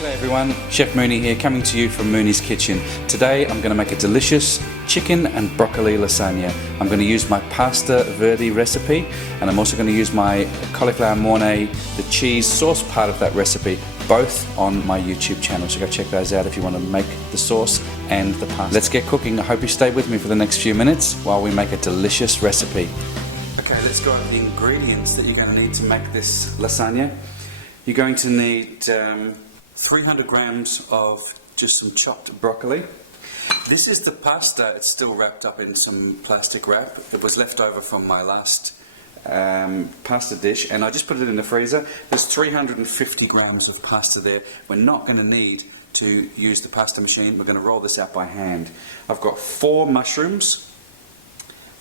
G'day everyone, Chef Mooney here, coming to you from Mooney's Kitchen. Today I'm going to make a delicious chicken and broccoli lasagna. I'm going to use my pasta verde recipe, and I'm also going to use my cauliflower Mooney, the cheese sauce part of that recipe, both on my YouTube channel. So go check those out if you want to make the sauce and the pasta. Let's get cooking. I hope you stay with me for the next few minutes while we make a delicious recipe. Okay, let's go over the ingredients that you're going to need to make this lasagna. You're going to need 300 grams of just some chopped broccoli. This is the pasta. It's still wrapped up in some plastic wrap. It was left over from my last pasta dish, and I just put it in the freezer. There's 350 grams of pasta there. We're not going to need to use the pasta machine. We're going to roll this out by hand. I've got 4 mushrooms.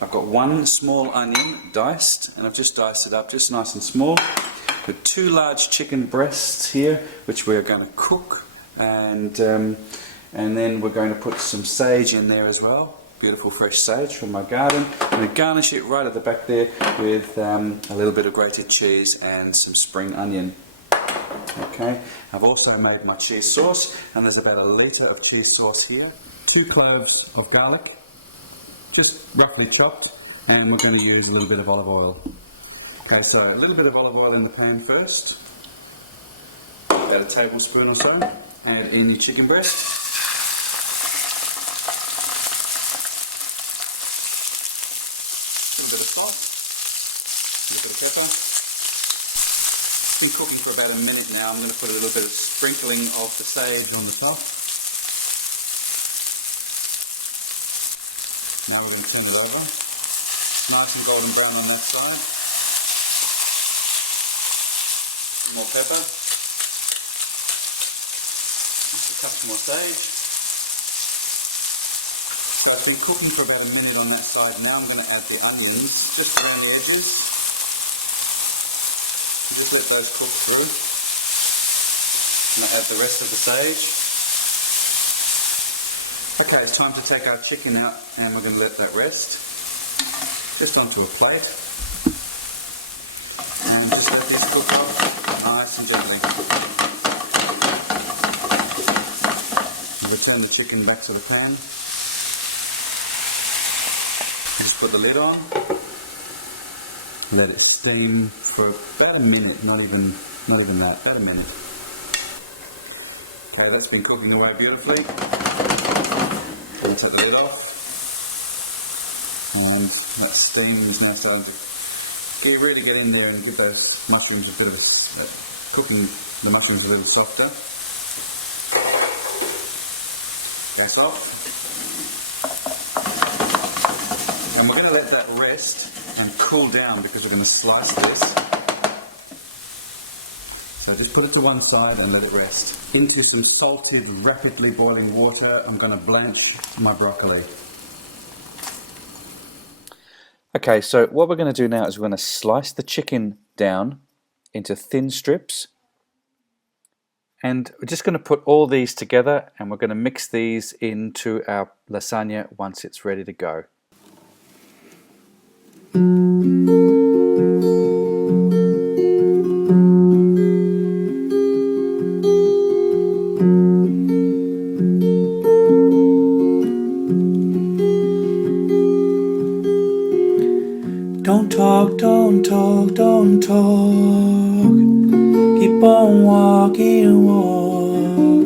I've got 1 small onion diced, and I've just diced it up just nice and small. With 2 large chicken breasts here, which we're going to cook, and then we're going to put some sage in there as well. Beautiful fresh sage from my garden. I'm going to garnish it right at the back there with a little bit of grated cheese and some spring onion. Okay, I've also made my cheese sauce, and there's about 1 litre of cheese sauce here. 2 cloves of garlic, just roughly chopped, and we're going to use a little bit of olive oil. Okay, so a little bit of olive oil in the pan first, about 1 tablespoon or so. Add in your chicken breast. A little bit of salt, a little bit of pepper. It's been cooking for about 1 minute now. I'm going to put a little bit of sprinkling of the sage on the top. Now we're going to turn it over. Nice and golden brown on that side. More pepper, just a couple more sage. So I've been cooking for about 1 minute on that side. Now I'm going to add the onions just around the edges. Just let those cook through. I'm going to add the rest of the sage. Okay, it's time to take our chicken out, and we're going to let that rest. Just onto a plate. And just let these cook up nice and gently. Return the chicken back to the pan. Just put the lid on. Let it steam for about 1 minute, not even that, about 1 minute. Okay, that's been cooking away beautifully. I'll take the lid off. And that steam is now starting to really get in there and give those mushrooms a bit of cooking the mushrooms a little softer. Gas off. And we're going to let that rest and cool down because we're going to slice this. So just put it to one side and let it rest. Into some salted, rapidly boiling water, I'm going to blanch my broccoli. Okay, so what we're going to do now is we're going to slice the chicken down into thin strips, and we're just going to put all these together, and we're going to mix these into our lasagna once it's ready to go. Don't talk, don't talk, don't talk. Keep on walking, walk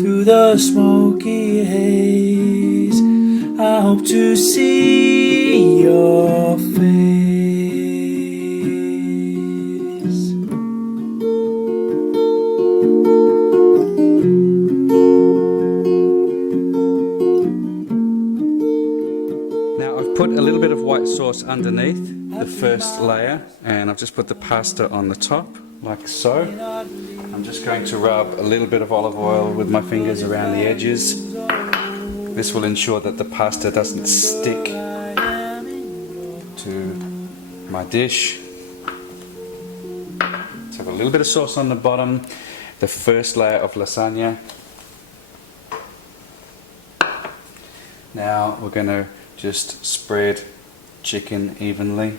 through the smoky haze. I hope to see your face. Now I've put a little bit of white sauce underneath the first layer, and I've just put the pasta on the top like so. I'm just going to rub a little bit of olive oil with my fingers around the edges. This will ensure that the pasta doesn't stick to my dish. Let's have a little bit of sauce on the bottom, the first layer of lasagna. Now we're going to just spread chicken evenly.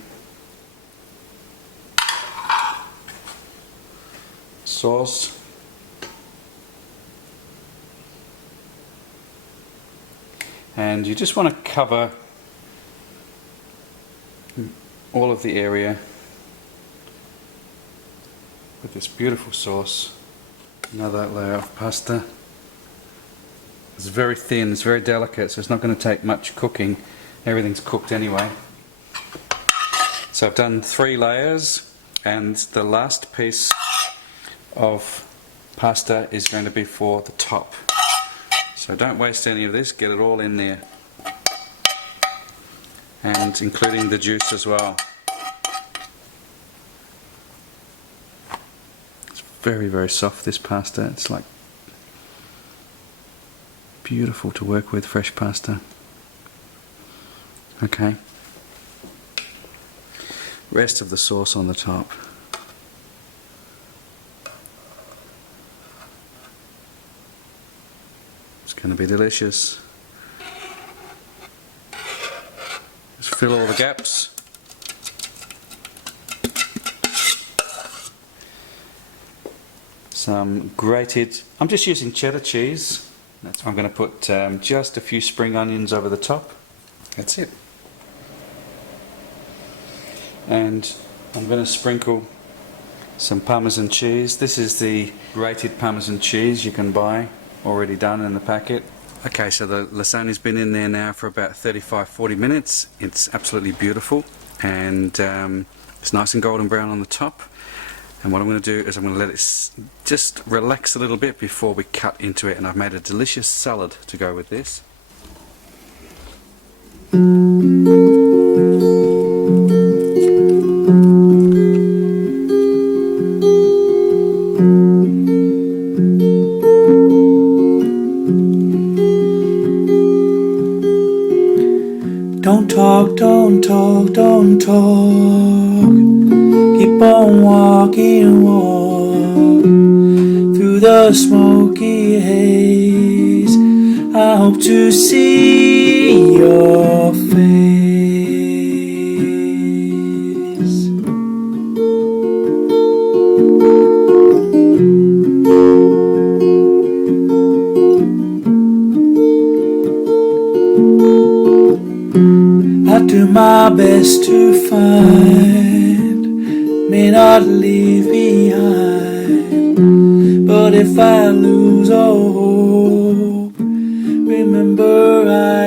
Sauce. and you just want to cover all of the area with this beautiful sauce. Another layer of pasta. It's very thin, it's very delicate, so it's not going to take much cooking. Everything's cooked anyway. So I've done 3 layers, and the last piece of pasta is going to be for the top. So don't waste any of this, get it all in there. And including the juice as well. It's very, very soft, this pasta. It's like beautiful to work with, fresh pasta. Okay. Rest of the sauce on the top. It's going to be delicious. Just fill all the gaps. Some grated, I'm just using cheddar cheese. I'm going to put just a few spring onions over the top. That's it. And I'm going to sprinkle some Parmesan cheese. This is the grated Parmesan cheese you can buy already done in the packet. Okay, so the lasagna's been in there now for about 35-40 minutes. It's absolutely beautiful, and it's nice and golden brown on the top. And what I'm going to do is I'm going to let it just relax a little bit before we cut into it, and I've made a delicious salad to go with this. Don't talk, don't talk, don't talk. Keep on walking, walk through the smoky haze. I hope to see your face. I do my best to find, may not leave behind, but if I lose all hope, remember I